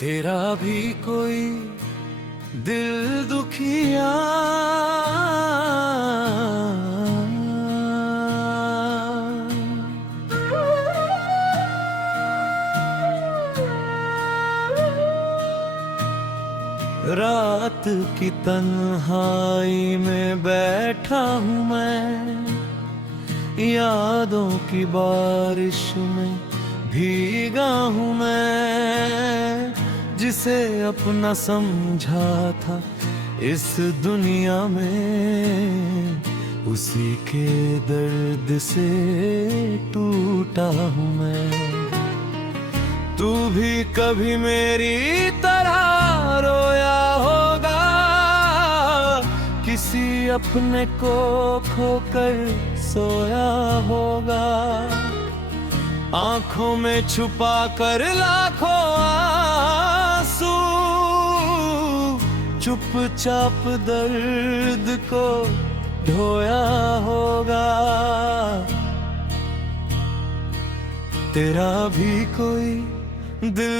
तेरा भी कोई दिल दुखिया रात की तन्हाई में बैठा हूँ मैं, यादों की बारिश में भीगा हूँ मैं। जिसे अपना समझा था इस दुनिया में, उसी के दर्द से टूटा हूँ मैं। तू भी कभी मेरी तरह रोया होगा, किसी अपने को खोकर सोया होगा। आंखों में छुपा कर लाखों आंसू, चुपचाप दर्द को ढोया होगा। तेरा भी कोई दिल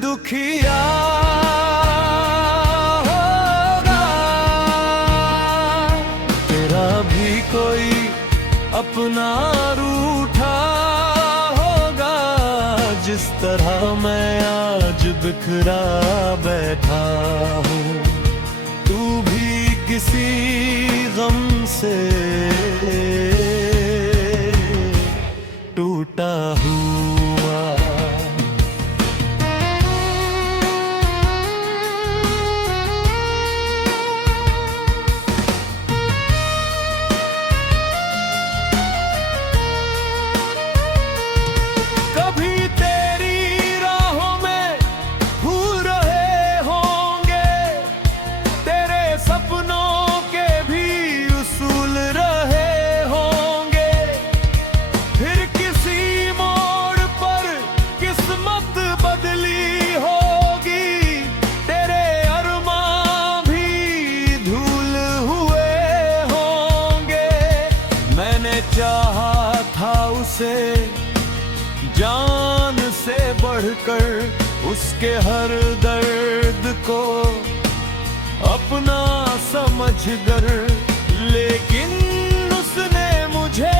दुखिया होगा, तेरा भी कोई अपना रूठा होगा। जिस तरह मैं आज बिखरा बैठा हूँ, तू भी किसी गम से टूटा हुआ। कभी तेरी राहों में फूल रहे होंगे, तेरे सपनों के भी उसूल रहे होंगे। फिर किसी मोड़ पर किस्मत बदली होगी, तेरे अरमां भी धूल हुए होंगे। मैंने चाहा था उसे जान से बढ़कर, उसके हर दर्द को अपना समझकर, लेकिन उसने मुझे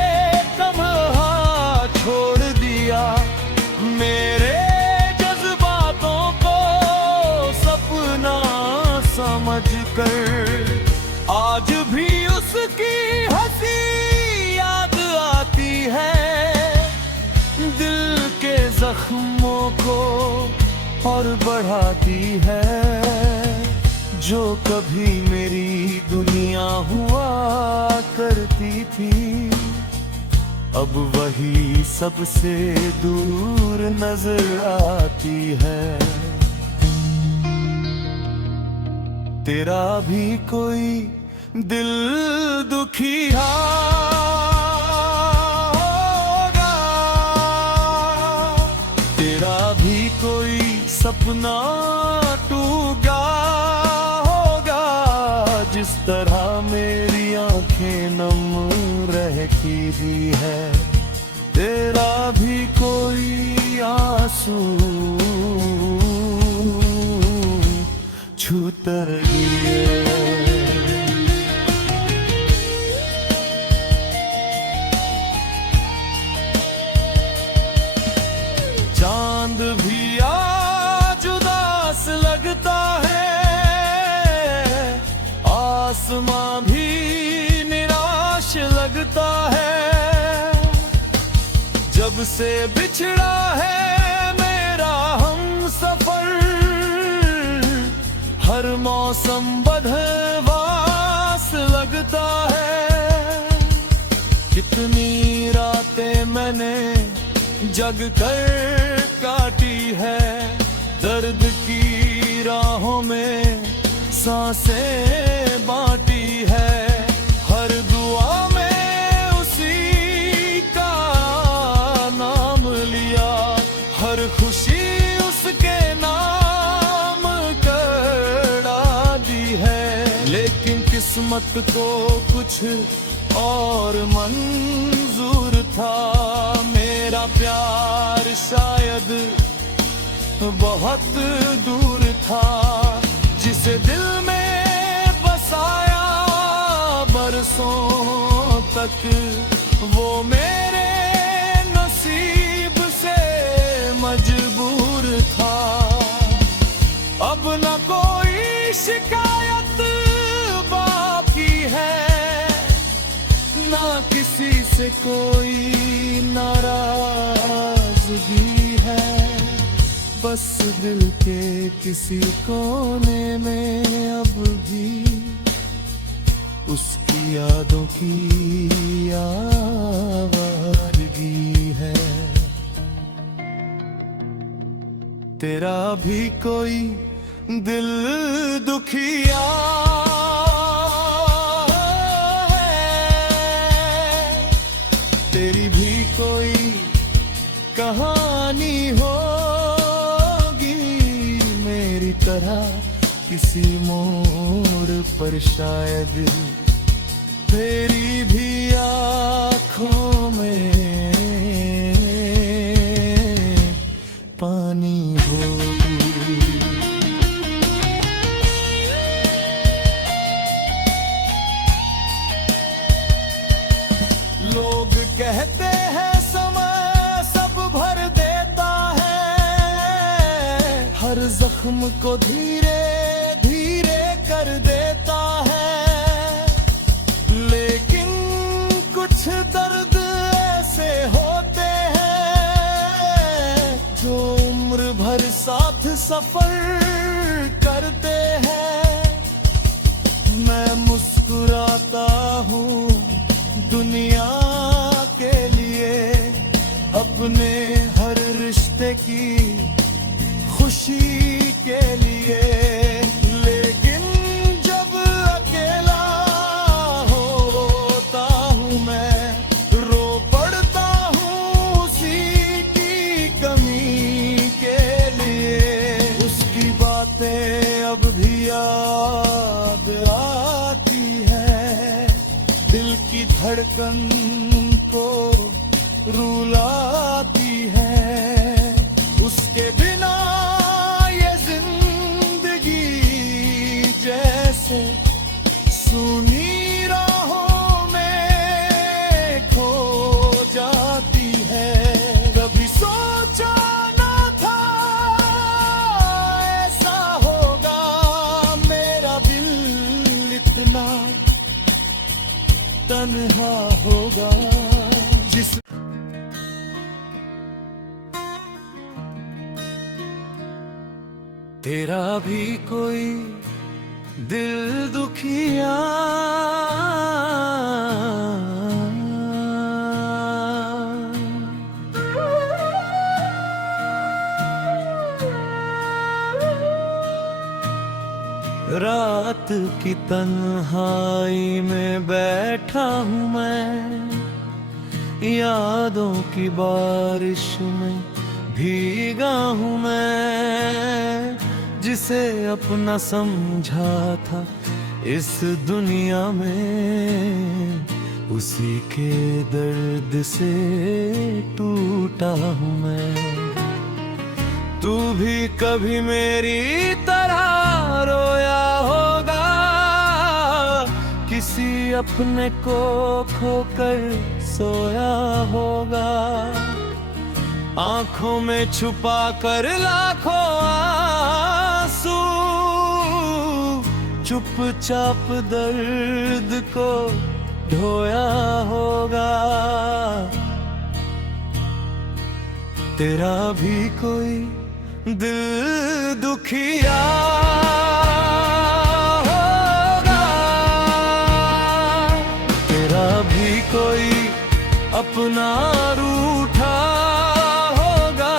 तन्हा छोड़ दिया। मेरे जज्बातों को सपना समझकर, आज भी उसकी हंसी याद आती है। दिल के जख्मों को और बढ़ाती है। जो कभी मेरी दुनिया हुआ करती थी, अब वही सबसे दूर नजर आती है। तेरा भी कोई दिल दुखिया होगा, तेरा भी कोई सपना टूटा होगा। जिस तरह मेरी आंखें नम रहती भी है, तेरा भी कोई आंसू छूता है। चांद भी आज उदास लगता है, आसमां भी निराश लगता है। जब से बिछड़ा है मेरा हमसफर, हर मौसम बदहवास लगता है। कितनी रातें मैंने जग कर काटी है, दर्द की राहों में सांसें बांटी है। हर दुआ में उसी का नाम लिया, हर खुशी उसके नाम कर दी है। लेकिन किस्मत को कुछ और मंजूर था, मेरा प्यार शायद बहुत दूर था, जिसे दिल में बसाया बरसों तक, वो मेरे नसीब से मजबूर था। अब न कोई शिकायत बाकी है, ना किसी से कोई नाराजगी है, बस दिल के किसी कोने में अब भी उसकी यादों की आवारगी है। तेरा भी कोई दिल दुखिया है, तेरी भी कोई कहानी होगी मेरी तरह, किसी मोड़ पर शायद तेरी भी आँखों में पानी होगी। लोग कहते हैं समय सब भर देता है, हर जख्म को धीरे धीरे कर देता है, लेकिन कुछ दर्द ऐसे होते हैं जो उम्र भर साथ सफर करते हैं। मैं मुस्कुराता हूँ दुनिया के लिए, अपने हर रिश्ते की खुशी के लिए, लेकिन जब अकेला होता हूँ मैं, रो पड़ता हूँ उसी की कमी के लिए। उसकी बातें अब भी याद आती है, दिल की धड़कन को रुलाती है, उसके बिना ये जिंदगी जैसे सुनी राहों में खो जाती है। कभी सोचा ना था ऐसा होगा, मेरा दिल इतना तन्हा होगा। जिस तेरा भी कोई दिल दुखिया रात की तन्हाई में बैठा हूँ मैं, यादों की बारिश में भीगा हूँ मैं, जिसे अपना समझा था इस दुनिया में, उसी के दर्द से टूटा हूँ मैं। तू भी कभी मेरी तरह रोया होगा, किसी अपने को खोकर सोया होगा, आंखों में छुपा कर लाखों आंसू, चुपचाप दर्द को ढोया होगा। तेरा भी कोई दिल दुखिया होगा, तेरा भी कोई अपना रूठा होगा,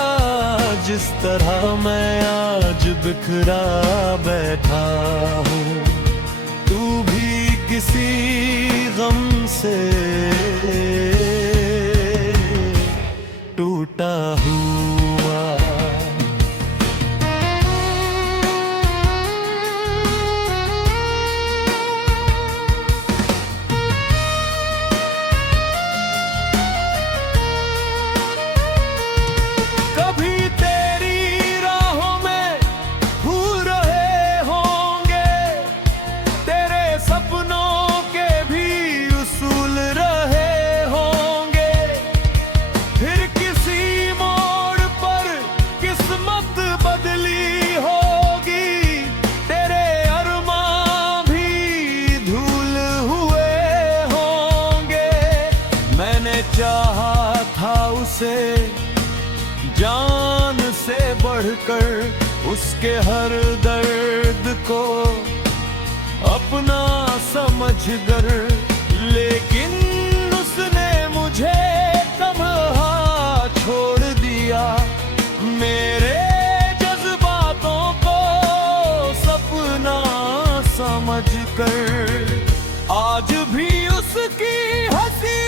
जिस तरह मैं आज बिखरा बैठा हूँ। तू भी किसी गम से टूटा हुआ। कभी तेरी राहों चाहा था उसे जान से बढ़कर, उसके हर दर्द को अपना समझकर, लेकिन उसने मुझे तन्हा छोड़ दिया। मेरे जज्बातों को सपना समझकर, आज भी उसकी हंसी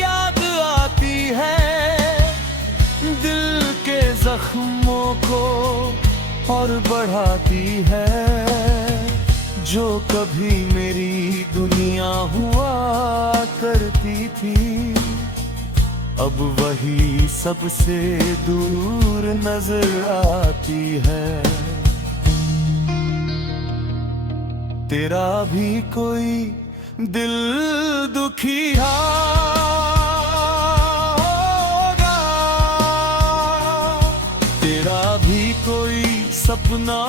याद आती है, दिल के जख्मों को और बढ़ाती है। जो कभी मेरी दुनिया हुआ करती थी, अब वही सबसे दूर नजर आती है। तेरा भी कोई दिल दुखिया होगा, तेरा भी कोई सपना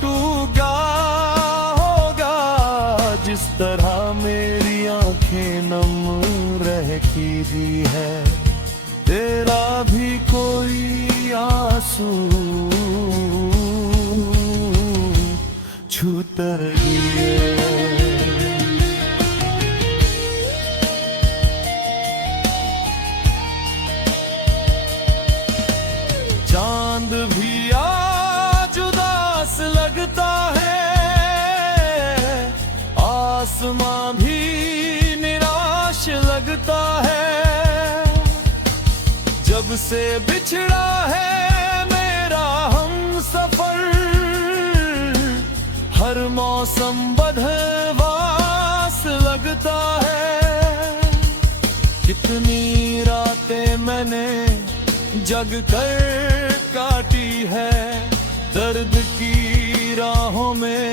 टूटा होगा, जिस तरह मेरी आंखें नम रहती दी है। तेरा भी कोई आंसू छूता रही है। चांद भी आज उदास लगता है, आसमां भी निराश लगता है, जब से बिछड़ा है मेरा हमसफर। हर मौसम बदहवास लगता है, कितनी रातें मैंने जग कर काटी है, दर्द की राहों में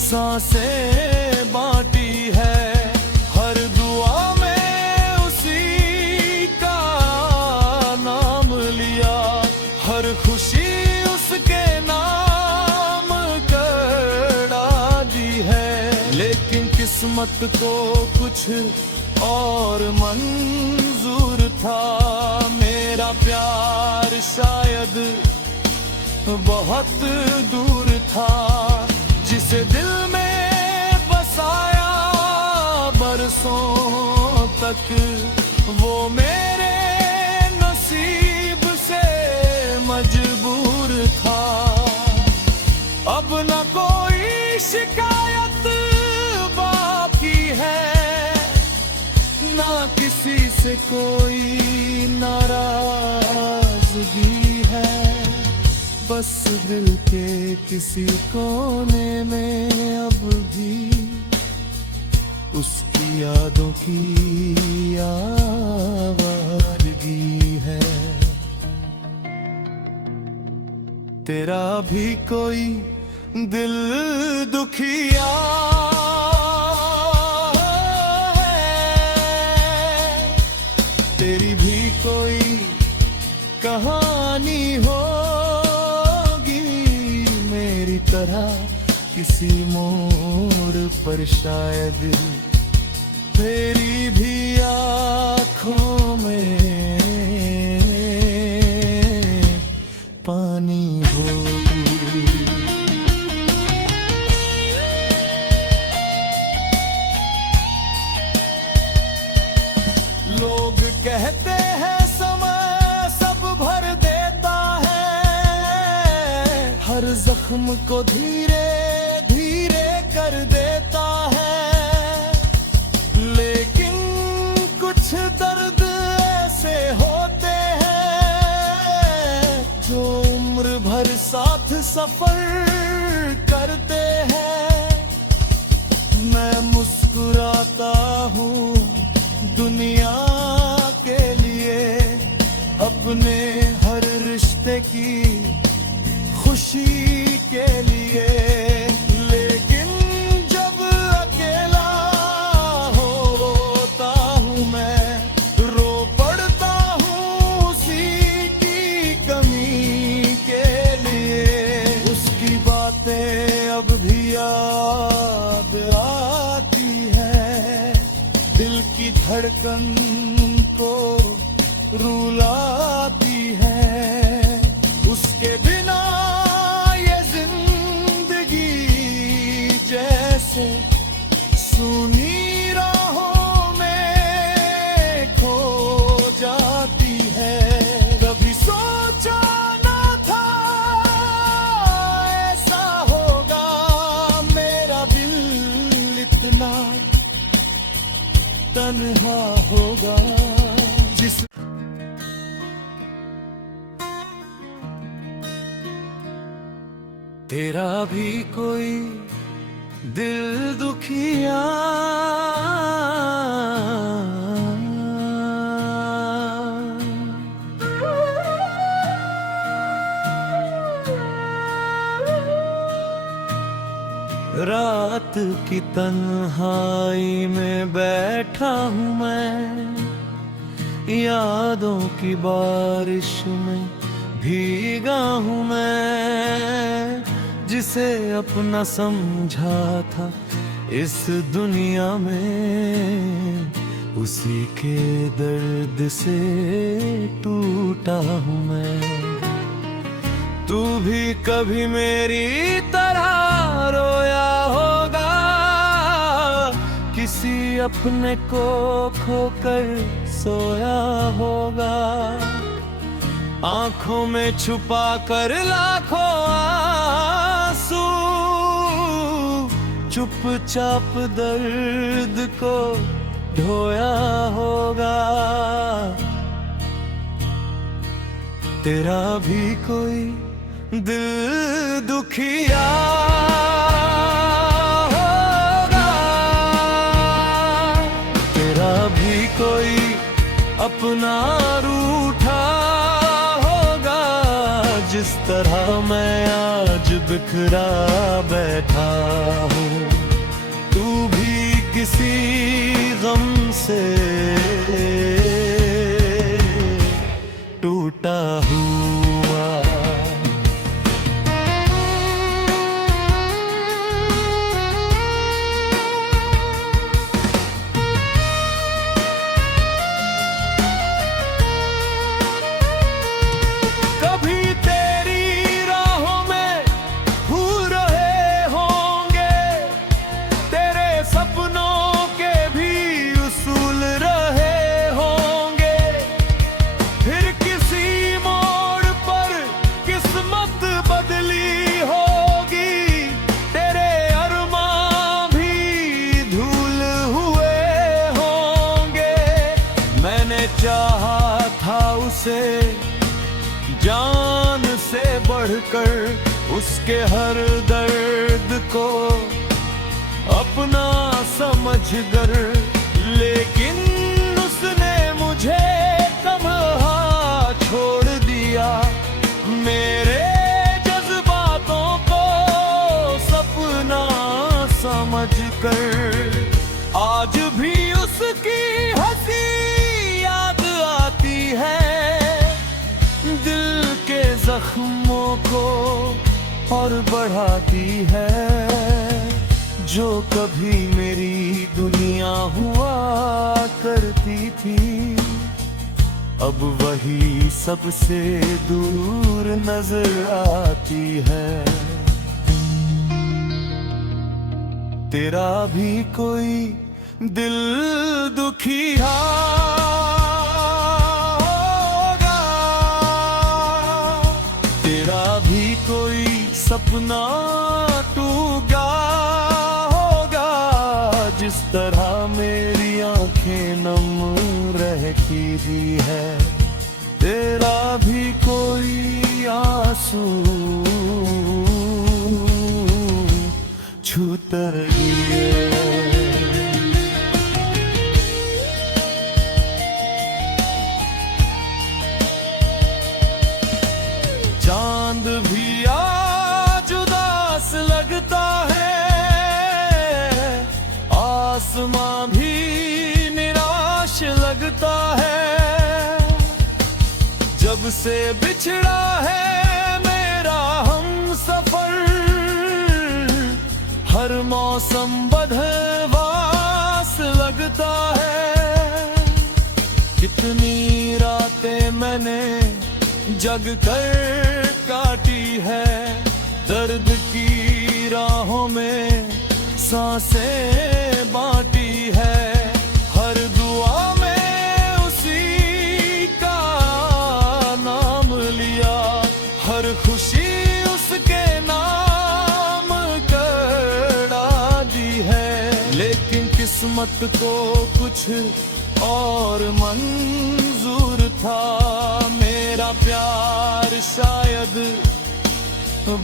सांसें बांटी है। हर दुआ में उसी का नाम लिया, हर खुशी उसके नाम कर दी है, लेकिन किस्मत को कुछ और मंजूर था। मेरा प्यार शायद बहुत दूर था, जिसे दिल में बसाया बरसों तक, वो मेरे नसीब से मजबूर था। अब न कोई शिकायत बाकी है, ना किसी से कोई नाराजगी है, बस दिल के किसी कोने में अब भी उसकी यादों की आवाज़गी है। तेरा भी कोई दिल दुखिया है, तेरी भी कोई कहानी होगी मेरी तरह, किसी मोड़ पर शायद तेरी भी आँखों में पानी होगी। लोग कहते हैं समय सब भर देता है, हर जख्म को धीरे धीरे कर देता है, लेकिन कुछ दर्द ऐसे होते हैं जो उम्र भर साथ सफर करते हैं। मैं मुस्कुराता हूँ दुनिया के लिए, अपने हर रिश्ते की खुशी के लिए, लेकिन जब अकेला होता हूँ मैं, रो पड़ता हूँ उसी की कमी के लिए। उसकी बातें अब भी याद आती है, दिल की धड़कन को रुलाती है। उसके बिना ये जिंदगी जैसे सुनी राहों में खो जाती है। कभी सोचा ना था ऐसा होगा, मेरा दिल इतना तन्हा होगा। जिस तेरा भी कोई दिल दुखिया रात की तन्हाई में बैठा हूँ मैं, यादों की बारिश में भीगा हूँ मैं। जिसे अपना समझा था इस दुनिया में, उसी के दर्द से टूटा हूँ मैं। तू भी कभी मेरी तरह रोया होगा, किसी अपने को खोकर सोया होगा। आंखों में छुपा कर लाखों आंसू, चुपचाप दर्द को ढोया होगा। तेरा भी कोई दिल दुखिया होगा, तेरा भी कोई अपना रूठा होगा। जिस तरह मैं आज बिखरा बैठा हूँ, तू भी किसी गम से टूटा हुआ। कभी तेरी राहों में फूल रहे होंगे, तेरे सपनों के भी उसूल रहे होंगे। फिर किसी मोड़ पर किस्मत बदली होगी, तेरे अरमां भी धूल हुए होंगे। मैंने चाहा था उसे जान से बढ़कर, उसके हर दर्द को अपना समझकर, लेकिन उसने मुझे तन्हा छोड़ दिया। मेरे जज्बातों को सपना समझकर, आज भी उसकी हंसी याद आती है। दिल के जख्मों को और बढ़ाती है। जो कभी मेरी दुनिया हुआ करती थी, अब वही सबसे दूर नजर आती है। तेरा भी कोई दिल दुखिया होगा, तेरा भी कोई सपना टूटा होगा। जिस तरह मेरी आंखें नम रहती है, तेरा भी कोई आंसू छूता है। चांद भी आज उदास लगता है, आसमां भी निराश लगता है। जब से बिछड़ा है मेरा हमसफर, हर मौसम बदहवास लगता है। कि कितनी रातें मैंने जग कर काटी है, दर्द की राहों में सांसें बांटी है। हर दुआ में उसी का नाम लिया, हर खुशी उसके नाम करा दी है। लेकिन किस्मत को कुछ और मंजूर था, मेरा प्यार शायद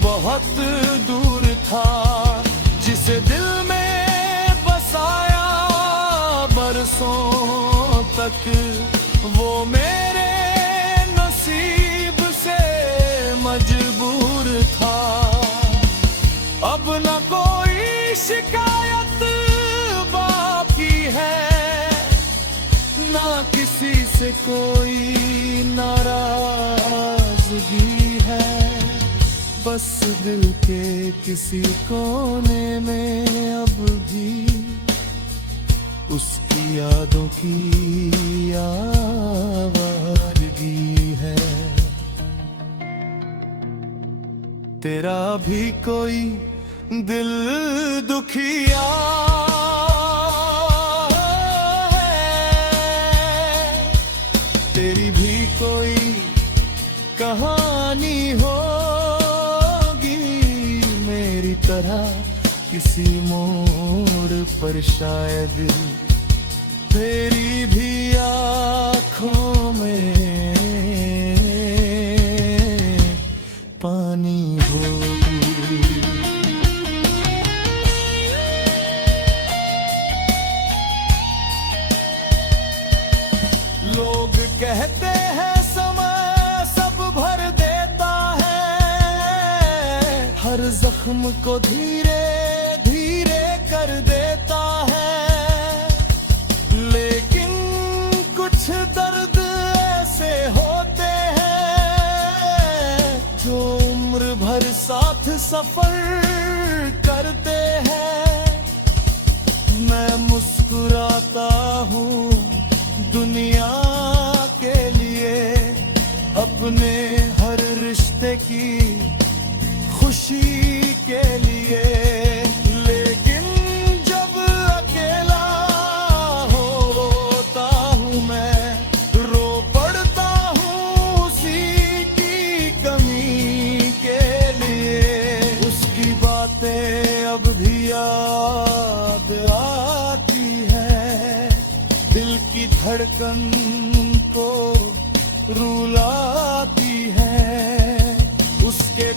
बहुत दूर था। जिसे दिल में बसाया बरसों तक, वो मेरे नसीब से मजबूर था। अब न कोई शिकायत बाकी है, ना किसी से कोई नाराजगी है। बस दिल के किसी कोने में अब भी उसकी यादों की आवारगी है। तेरा भी कोई दिल दुखिया है, तेरी भी कोई कहानी होगी मेरी तरह। किसी मोड़ पर शायद तेरी भी आँखों में पानी होगी। लोग कहते हैं समय सब भर देता है, हर जख्म को धीरे धीरे कर देता है। लेकिन कुछ दर्द ऐसे होते हैं जो उम्र भर साथ सफर करते हैं। मैं मुस्कुराता हूँ दुनिया के लिए, अपने हर रिश्ते की खुशी के लिए। लेकिन जब अकेला होता हूँ मैं, रो पड़ता हूँ उसी की कमी के लिए। उसकी बातें अब भी याद आती है, दिल की धड़कन तो रुलाती है। उसके